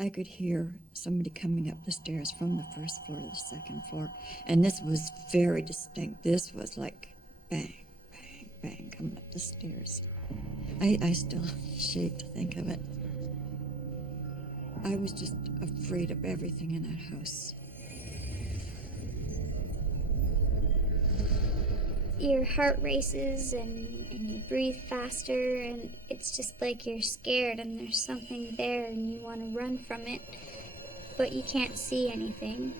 I could hear somebody coming up the stairs from the first floor to the second floor, and this was very distinct. This was like bang, bang, bang coming up the stairs. I still shake to think of it. I was just afraid of everything in that house. Your heart races and you breathe faster, and it's just like you're scared and there's something there and you want to run from it, but you can't see anything.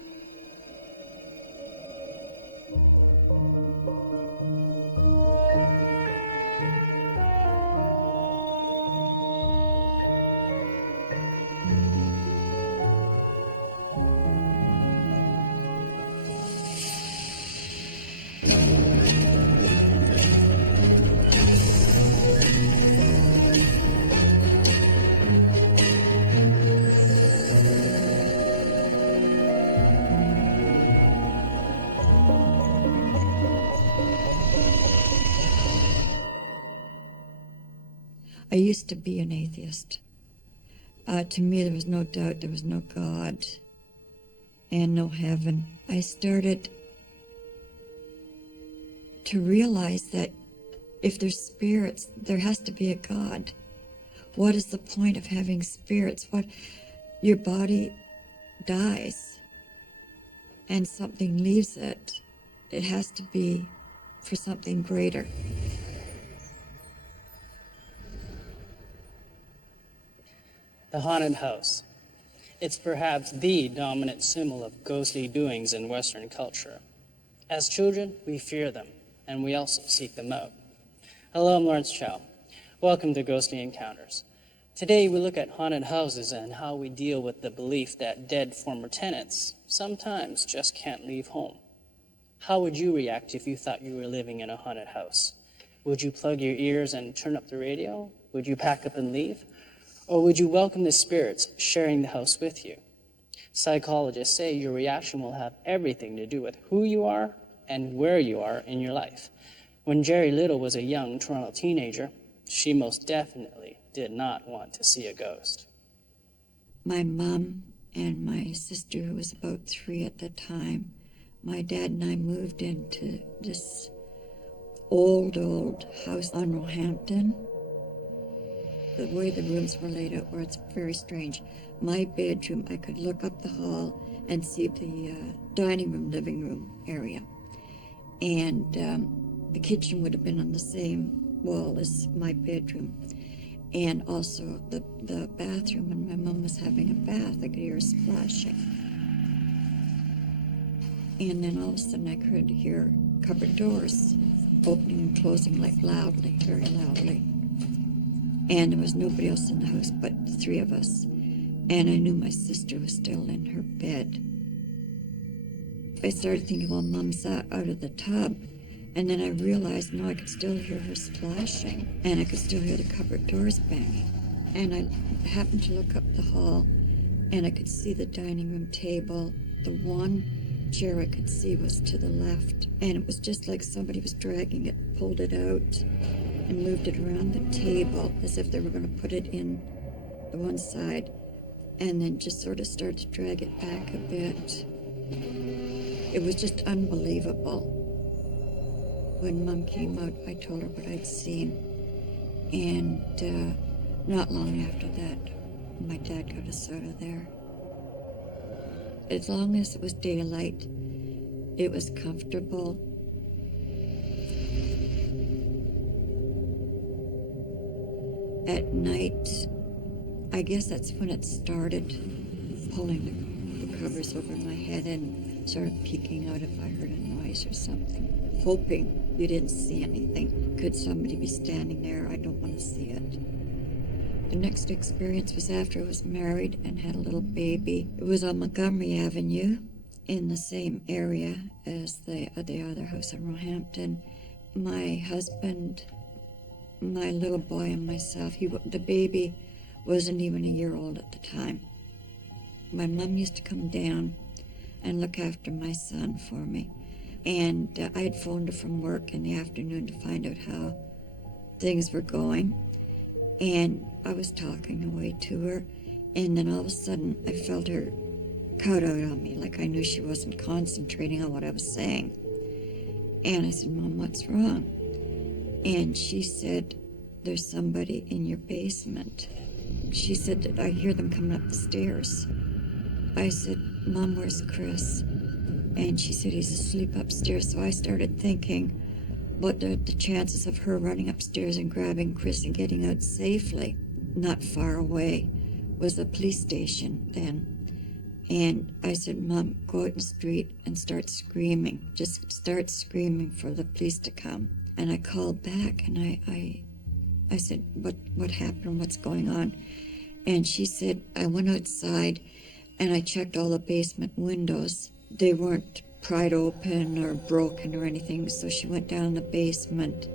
I used to be an atheist. To me, there was no doubt there was no God and no heaven. I started to realize that if there's spirits, there has to be a God. What is the point of having spirits? Your body dies and something leaves it. It has to be for something greater. The haunted house. It's perhaps the dominant symbol of ghostly doings in Western culture. As children, we fear them, and we also seek them out. Hello, I'm Lawrence Chow. Welcome to Ghostly Encounters. Today, we look at haunted houses and how we deal with the belief that dead former tenants sometimes just can't leave home. How would you react if you thought you were living in a haunted house? Would you plug your ears and turn up the radio? Would you pack up and leave? Or would you welcome the spirits sharing the house with you? Psychologists say your reaction will have everything to do with who you are and where you are in your life. When Jerry Little was a young Toronto teenager, she most definitely did not want to see a ghost. My mom and my sister, who was about 3 at the time, my dad and I moved into this old house on Roehampton. The way the rooms were laid out, where it's very strange. My bedroom, I could look up the hall and see the dining room, living room area. And the kitchen would have been on the same wall as my bedroom. And also the bathroom, when my mom was having a bath, I could hear her splashing. And then all of a sudden I could hear cupboard doors opening and closing, like loudly, very loudly. And there was nobody else in the house but the 3 of us. And I knew my sister was still in her bed. I started thinking, well, Mom's out of the tub. And then I realized, no, I could still hear her splashing. And I could still hear the cupboard doors banging. And I happened to look up the hall, and I could see the dining room table. The one chair I could see was to the left. And it was just like somebody was dragging it, pulled it out, and moved it around the table as if they were going to put it in the one side, and then just sort of started to drag it back a bit. It was just unbelievable. When Mom came out, I told her what I'd seen, and not long after that, my dad got us out of there. As long as it was daylight, it was comfortable. At night, I guess that's when it started, pulling the covers over my head and sort of peeking out if I heard a noise or something, hoping you didn't see anything. Could somebody be standing there? I don't want to see it. The next experience was after I was married and had a little baby. It was on Montgomery Avenue in the same area as the other house in Roehampton. My husband, my little boy, and myself, the baby wasn't even a year old at the time. My mom used to come down and look after my son for me. And I had phoned her from work in the afternoon to find out how things were going. And I was talking away to her, And then all of a sudden, I felt her cut out on me, like I knew she wasn't concentrating on what I was saying. And I said, Mom, what's wrong? And she said, there's somebody in your basement. She said that I hear them coming up the stairs. I said, Mom, where's Chris? And she said, he's asleep upstairs. So I started thinking, what are the chances of her running upstairs and grabbing Chris and getting out safely? Not far away was a police station then. And I said, Mom, go out in the street and start screaming. Just start screaming for the police to come. And I called back and I said, what happened? What's going on? And she said, I went outside and I checked all the basement windows. They weren't pried open or broken or anything, so she went down in the basement.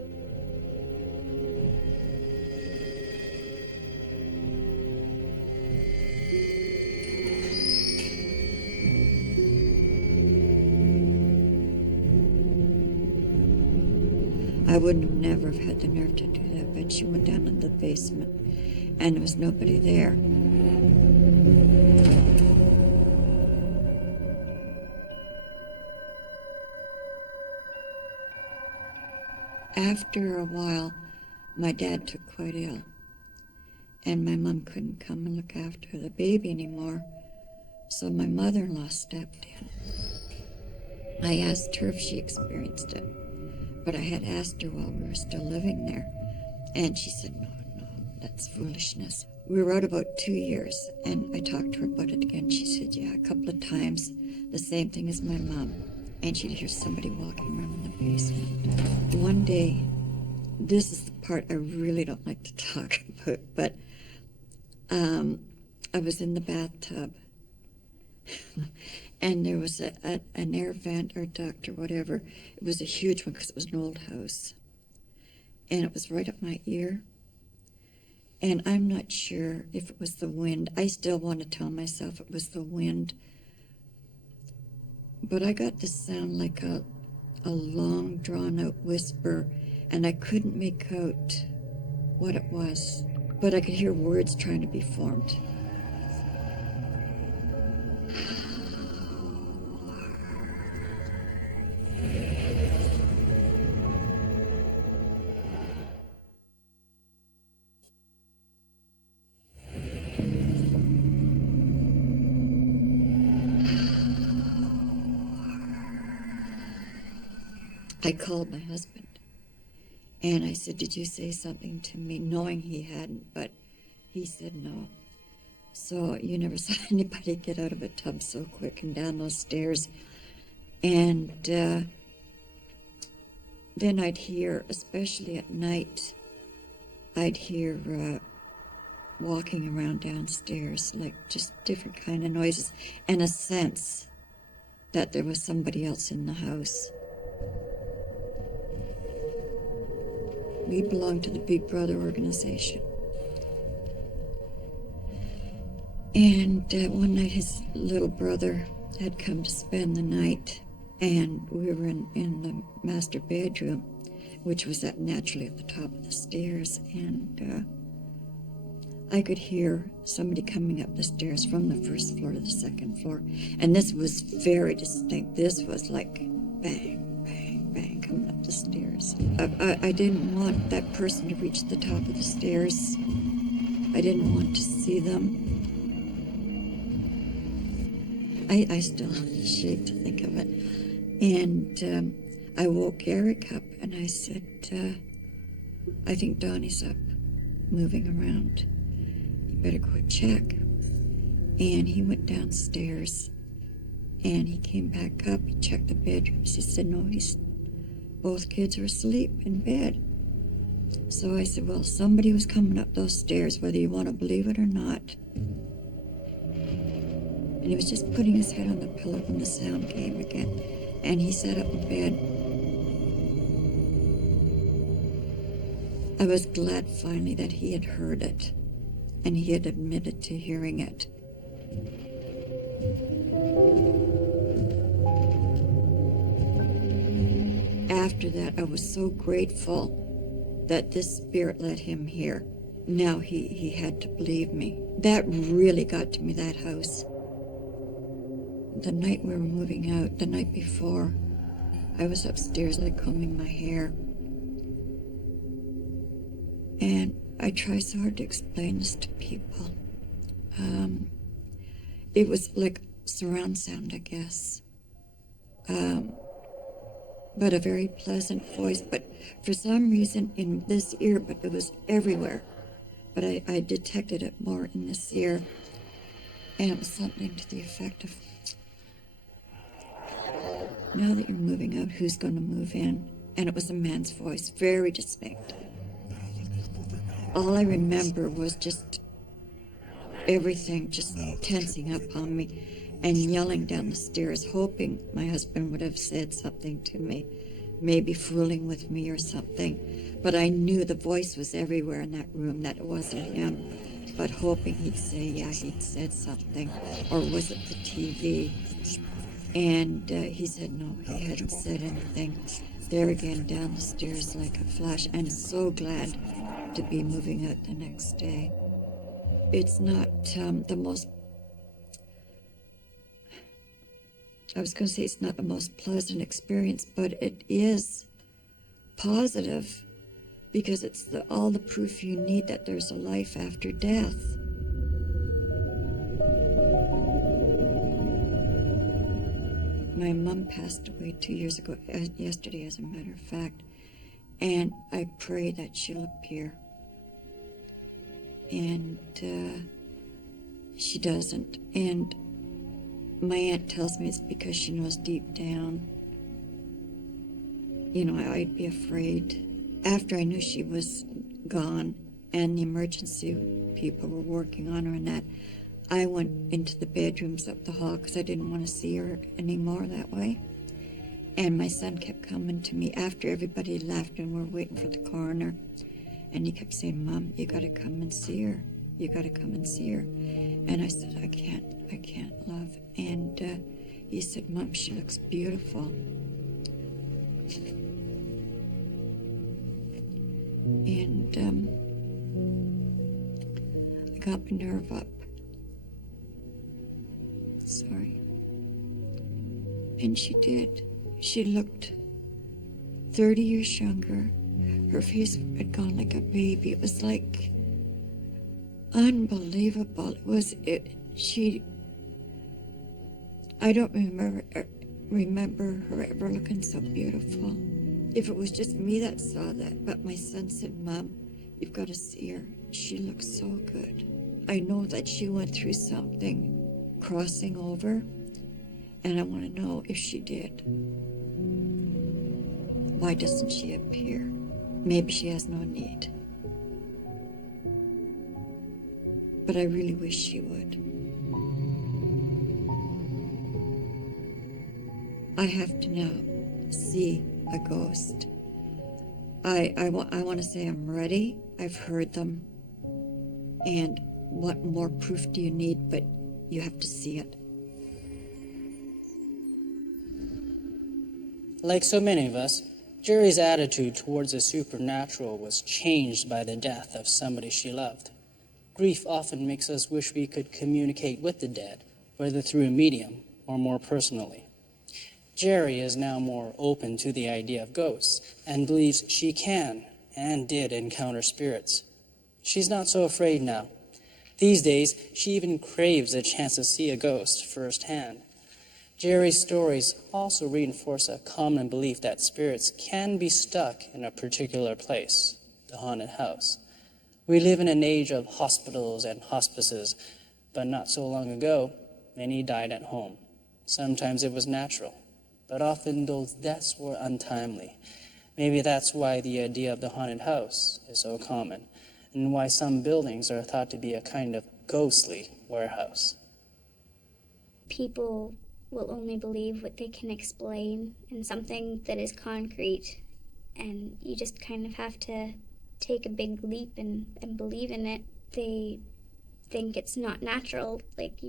I wouldn't have never have had the nerve to do that, but she went down in the basement and there was nobody there. After a while, my dad took quite ill, and my mom couldn't come and look after the baby anymore, so my mother-in-law stepped in. I asked her if she experienced it, but I had asked her while we were still living there, and she said, no, that's foolishness. We were out about 2 years, and I talked to her about it again. She said, yeah, a couple of times, the same thing as my mom, and she'd hear somebody walking around in the basement. One day, this is the part I really don't like to talk about, but I was in the bathtub, and there was an air vent or duct or whatever. It was a huge one because it was an old house, and it was right up my ear. And I'm not sure if it was the wind. I still want to tell myself it was the wind. But I got this sound like a long, drawn-out whisper, and I couldn't make out what it was. But I could hear words trying to be formed. I called my husband, and I said, did you say something to me? Knowing he hadn't, but he said no. So you never saw anybody get out of a tub so quick and down those stairs. And then I'd hear, especially at night, I'd hear walking around downstairs, like just different kind of noises, and a sense that there was somebody else in the house. We belonged to the Big Brother organization. And one night his little brother had come to spend the night, and we were in the master bedroom, which was naturally at the top of the stairs, and I could hear somebody coming up the stairs from the first floor to the second floor, and this was very distinct. This was like bang, bang, bang, coming up the stairs. I didn't want that person to reach the top of the stairs. I didn't want to see them. I still shake to think of it. And I woke Eric up and I said, I think Donnie's up, moving around. You better go check. And he went downstairs and he came back up. He checked the bedrooms. He said, no, both kids are asleep in bed. So I said, well, somebody was coming up those stairs, whether you want to believe it or not. And he was just putting his head on the pillow when the sound came again. And he sat up in bed. I was glad finally that he had heard it, and he had admitted to hearing it. After that, I was so grateful that this spirit let him hear, Now he had to believe me. That really got to me, that house. The night we were moving out, the night before, I was upstairs like combing my hair. And I try so hard to explain this to people. It was like surround sound, I guess. But a very pleasant voice. But for some reason in this ear, but it was everywhere. But I detected it more in this ear. And it was something to the effect of, now that you're moving out, who's going to move in? And it was a man's voice, very distinct. All I remember was just everything just tensing up on me and yelling down the stairs, hoping my husband would have said something to me, maybe fooling with me or something. But I knew the voice was everywhere in that room, that it wasn't him, but hoping he'd say, yeah, he'd said something. Or was it the TV? And he said no, he hadn't said anything. There again, down the stairs like a flash, and so glad to be moving out the next day. It's not the most, I was going to say it's not the most pleasant experience, but it is positive because it's all the proof you need that there's a life after death. My mom passed away 2 years ago, yesterday as a matter of fact, and I pray that she'll appear. And she doesn't. And my aunt tells me it's because she knows deep down, you know, I'd be afraid. After I knew she was gone and the emergency people were working on her and that, I went into the bedrooms up the hall because I didn't want to see her anymore that way. And my son kept coming to me after everybody left and we're waiting for the coroner. And he kept saying, Mom, you got to come and see her. You got to come and see her. And I said, I can't, love. And he said, Mom, she looks beautiful. And I got my nerve up. Sorry. And she did. She looked 30 years younger. Her face had gone like a baby. It was like unbelievable. I don't remember her ever looking so beautiful. If it was just me that saw that, but my son said, Mom, you've got to see her. She looks so good. I know that she went through something crossing over, and I want to know if she did. Why doesn't she appear? Maybe she has no need. But I really wish she would. I have to now see a ghost. I want to say I'm ready. I've heard them. And what more proof do you need? But you have to see it. Like so many of us, Jerry's attitude towards the supernatural was changed by the death of somebody she loved. Grief often makes us wish we could communicate with the dead, whether through a medium or more personally. Jerry is now more open to the idea of ghosts and believes she can and did encounter spirits. She's not so afraid now. These days, she even craves a chance to see a ghost firsthand. Jerry's stories also reinforce a common belief that spirits can be stuck in a particular place, the haunted house. We live in an age of hospitals and hospices, but not so long ago, many died at home. Sometimes it was natural, but often those deaths were untimely. Maybe that's why the idea of the haunted house is so common, and why some buildings are thought to be a kind of ghostly warehouse. People will only believe what they can explain and something that is concrete, and you just kind of have to take a big leap and believe in it. They think it's not natural, like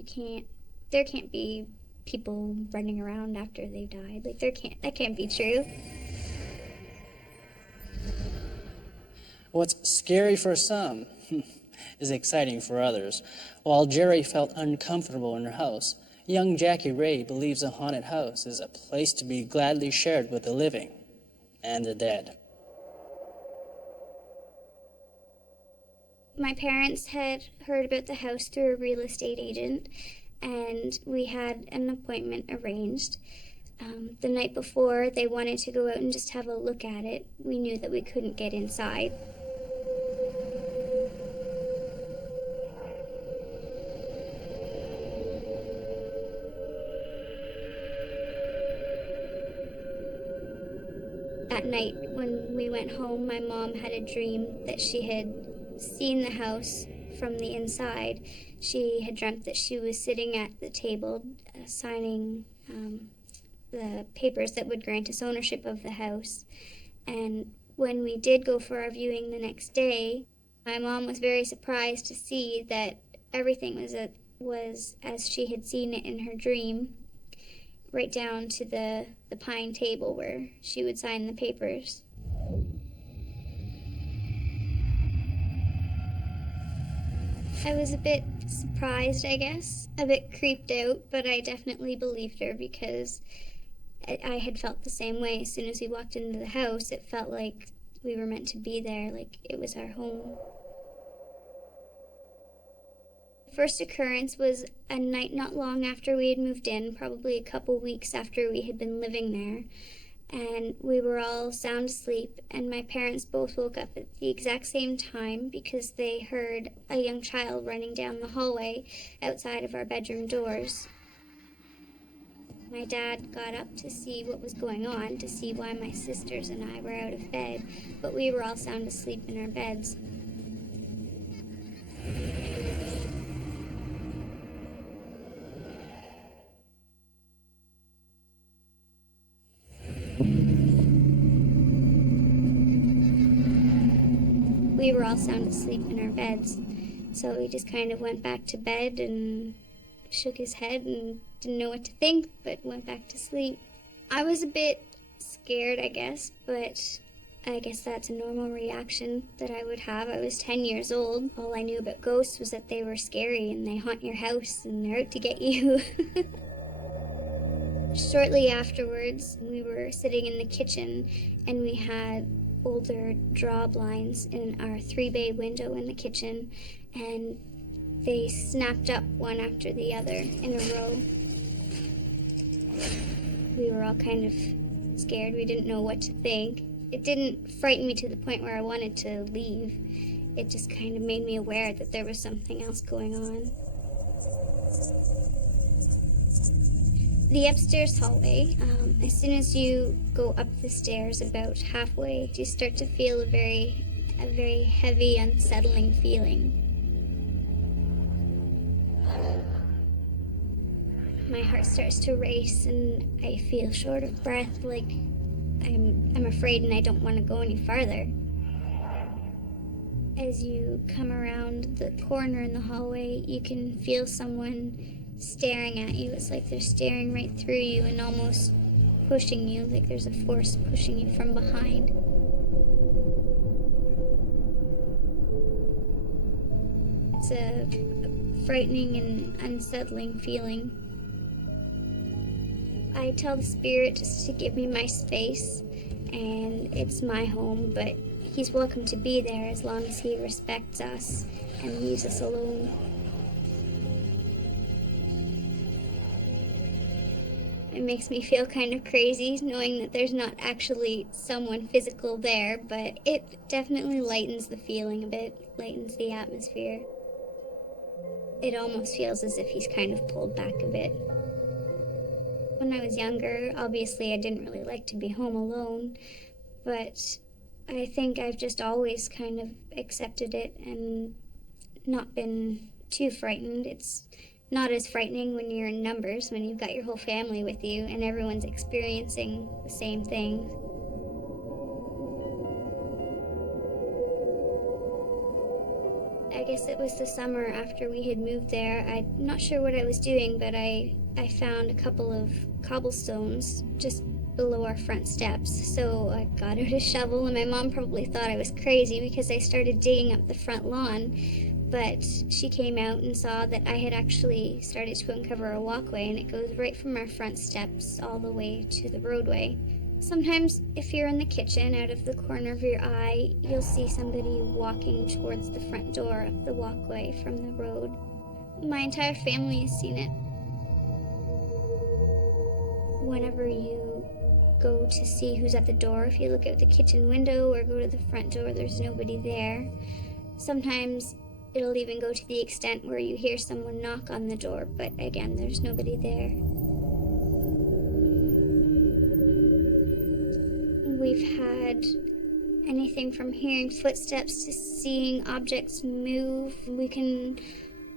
there can't be people running around after they died, like that can't be true. What's scary for some is exciting for others. While Jerry felt uncomfortable in her house, young Jackie Ray believes a haunted house is a place to be gladly shared with the living and the dead. My parents had heard about the house through a real estate agent, and we had an appointment arranged. The night before, they wanted to go out and just have a look at it. We knew that we couldn't get inside. That night, when we went home, my mom had a dream that she had seen the house from the inside. She had dreamt that she was sitting at the table signing the papers that would grant us ownership of the house. And when we did go for our viewing the next day, my mom was very surprised to see that everything was as she had seen it in her dream, right down to the pine table where she would sign the papers. I was a bit surprised, I guess, a bit creeped out, but I definitely believed her because I had felt the same way. As soon as we walked into the house, it felt like we were meant to be there, like it was our home. The first occurrence was a night not long after we had moved in, probably a couple weeks after we had been living there. And we were all sound asleep, and my parents both woke up at the exact same time because they heard a young child running down the hallway outside of our bedroom doors. My dad got up to see what was going on, to see why my sisters and I were out of bed, but we were all sound asleep in our beds. We were all sound asleep in our beds, so he just kind of went back to bed and shook his head and didn't know what to think, but went back to sleep. I was a bit scared, I guess, but I guess that's a normal reaction that I would have. I was 10 years old. All I knew about ghosts was that they were scary and they haunt your house and they're out to get you. Shortly afterwards, we were sitting in the kitchen and we had older draw blinds in our 3-bay window in the kitchen, and they snapped up one after the other in a row. We were all kind of scared. We didn't know what to think. It didn't frighten me to the point where I wanted to leave. It just kind of made me aware that there was something else going on. The upstairs hallway, as soon as you go up the stairs about halfway, you start to feel a very heavy, unsettling feeling. My heart starts to race and I feel short of breath, like I'm afraid and I don't want to go any farther. As you come around the corner in the hallway, you can feel someone staring at you. It's like they're staring right through you and almost pushing you, like there's a force pushing you from behind. It's a frightening and unsettling feeling. I tell the spirit just to give me my space, and it's my home, but he's welcome to be there as long as he respects us and leaves us alone. It makes me feel kind of crazy knowing that there's not actually someone physical there, but it definitely lightens the feeling a bit, lightens the atmosphere. It almost feels as if he's kind of pulled back a bit. When I was younger, obviously I didn't really like to be home alone, but I think I've just always kind of accepted it and not been too frightened. It's not as frightening when you're in numbers, when you've got your whole family with you and everyone's experiencing the same thing. I guess it was the summer after we had moved there. I'm not sure what I was doing, but I found a couple of cobblestones just below our front steps. So I got out a shovel, and my mom probably thought I was crazy because I started digging up the front lawn. But she came out and saw that I had actually started to uncover a walkway, and it goes right from our front steps all the way to the roadway. Sometimes, if you're in the kitchen, out of the corner of your eye, you'll see somebody walking towards the front door up the walkway from the road. My entire family has seen it. Whenever you go to see who's at the door, if you look out the kitchen window or go to the front door, there's nobody there. Sometimes it'll even go to the extent where you hear someone knock on the door, but again, there's nobody there. We've had anything from hearing footsteps to seeing objects move. We can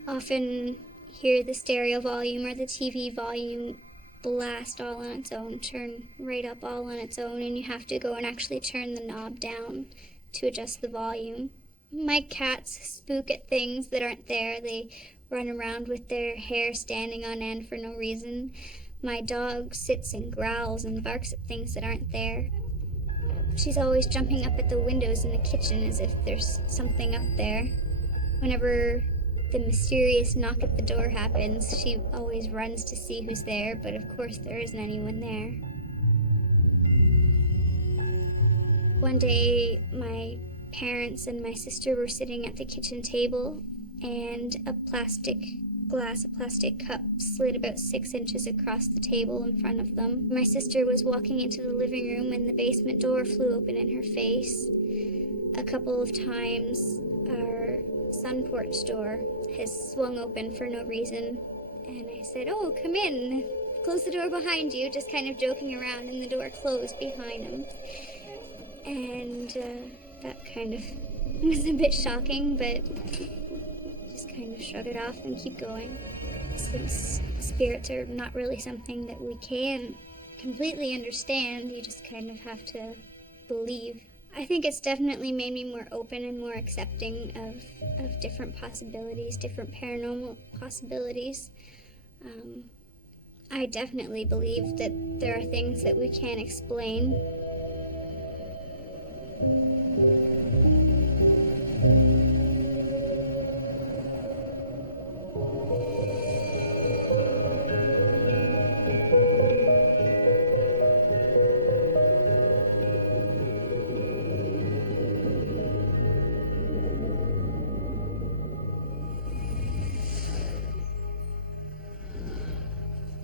often hear the stereo volume or the TV volume blast all on its own, turn right up all on its own, and you have to go and actually turn the knob down to adjust the volume. My cats spook at things that aren't there. They run around with their hair standing on end for no reason. My dog sits and growls and barks at things that aren't there. She's always jumping up at the windows in the kitchen as if there's something up there. Whenever the mysterious knock at the door happens, she always runs to see who's there, but of course there isn't anyone there. One day, my parents and my sister were sitting at the kitchen table, and a plastic cup slid about 6 inches across the table in front of them. My sister was walking into the living room, and the basement door flew open in her face. A couple of times, our sun porch door has swung open for no reason, and I said, "Oh, come in, close the door behind you," just kind of joking around, and the door closed behind him. And that kind of was a bit shocking, but just kind of shrug it off and keep going. Since spirits are not really something that we can completely understand, you just kind of have to believe. I think it's definitely made me more open and more accepting of different possibilities, different paranormal possibilities. I definitely believe that there are things that we can't explain.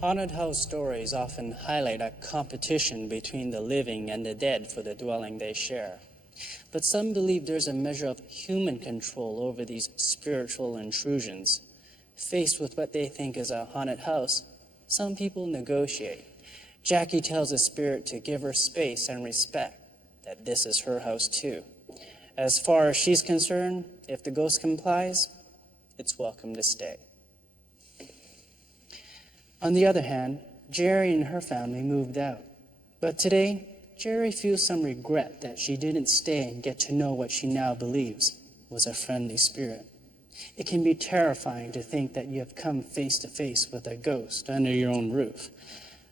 Haunted house stories often highlight a competition between the living and the dead for the dwelling they share. But some believe there's a measure of human control over these spiritual intrusions. Faced with what they think is a haunted house, some people negotiate. Jackie tells a spirit to give her space and respect, that this is her house too. As far as she's concerned, if the ghost complies, it's welcome to stay. On the other hand, Jerry and her family moved out. But today, Jerry feels some regret that she didn't stay and get to know what she now believes was a friendly spirit. It can be terrifying to think that you have come face to face with a ghost under your own roof.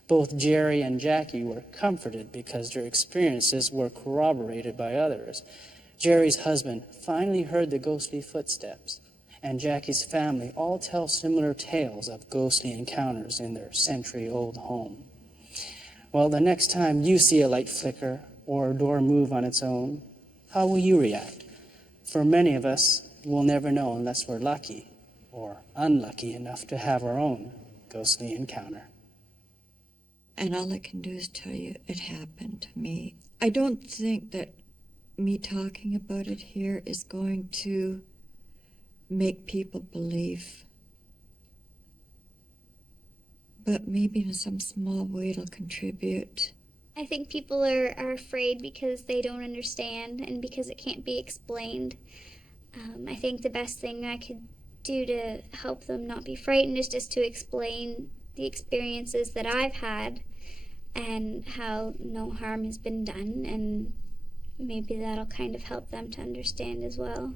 Both Jerry and Jackie were comforted because their experiences were corroborated by others. Jerry's husband finally heard the ghostly footsteps, and Jackie's family all tell similar tales of ghostly encounters in their century-old home. Well, the next time you see a light flicker or a door move on its own, how will you react? For many of us, we'll never know unless we're lucky or unlucky enough to have our own ghostly encounter. And all I can do is tell you it happened to me. I don't think that me talking about it here is going to make people believe. But maybe in some small way it'll contribute. I think people are afraid because they don't understand and because it can't be explained. I think the best thing I could do to help them not be frightened is just to explain the experiences that I've had and how no harm has been done, and maybe that'll kind of help them to understand as well.